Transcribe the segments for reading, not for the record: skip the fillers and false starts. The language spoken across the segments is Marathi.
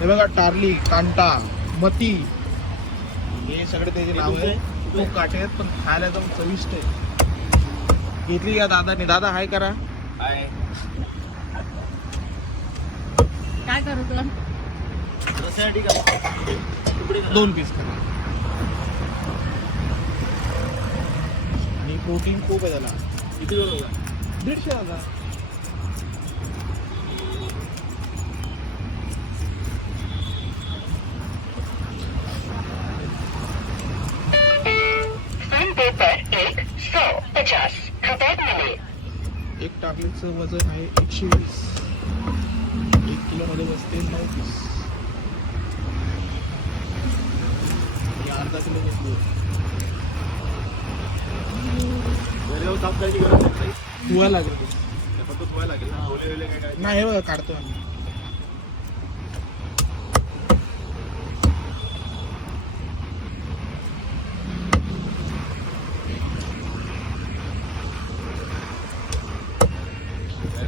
हे बघा टारली, कांटा, मती, हे सगळे त्याचे नाव आहे. खूप काटे आहेत पण खायला एकदम चविष्ट आहे. घेतली या दादाने. दादा हाय करा. हाय. काय करू तुला? रस्त्यासाठी का 2 पीस करा. आणि प्रोटीन खूप आहे त्याला. किती वेळ होता? 150 दादा. एक टाकलीचं वजन आहे 120. 1 किलो मध्ये बसते 9 पीस. अर्धा किलो बसतो. घरी जाऊन साफ करायची गरज नाही. धुवायला लागेल. फक्त धुवायला लागेल ना. ओले ओले काय काय नाही हे बघा काढतो आम्ही.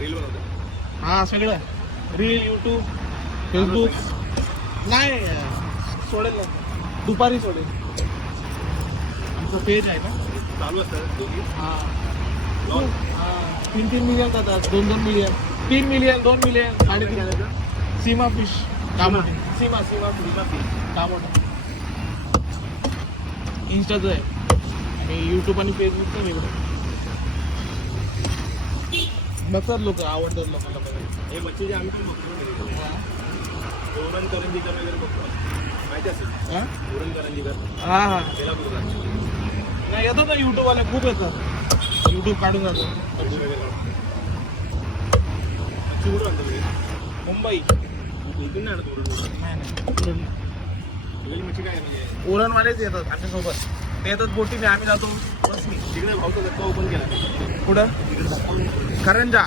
रील बनवतो. हा सगळं रील, युट्यूब, फेसबुक. नाही सोडेल ना, दुपारी सोडेल. आमचं पेज आहे ना. चालू असतात दोन्ही. हा लॉन. 3 मिलियन जातात. 2 मिलियन, 3 मिलियन, 2 मिलियन, 3.5. सीमा फिश कामोटे. सीमा कामोटे. इंस्टाचं आहे आणि युट्यूब आणि फेसबुकचं वेगळं. बघतात लोक, आवडतात लोकांना बघायला. हे मच्छीचे आम्ही खूप बघतो. ओरण करंजीकर वगैरे बघतो. माहिती असेल हा ओरण करंजीकर हा हा त्याला बघतो. नाही येतात ना युट्यूबवाले, खूप येतात. युट्यूब काढून जातो. मच्छी वगैरे मच्छी कुठं आणतो वगैरे मुंबई. इथून नाही आणत ओरण. नाही वेगळी मच्छी काय म्हणजे उरणवालेच येतात आमच्यासोबत. ते येतात बोटीने, आम्ही जातो बसनी. तिकडे भाऊचा धक्का ओपन केला. कुठं तिकडे करंजा.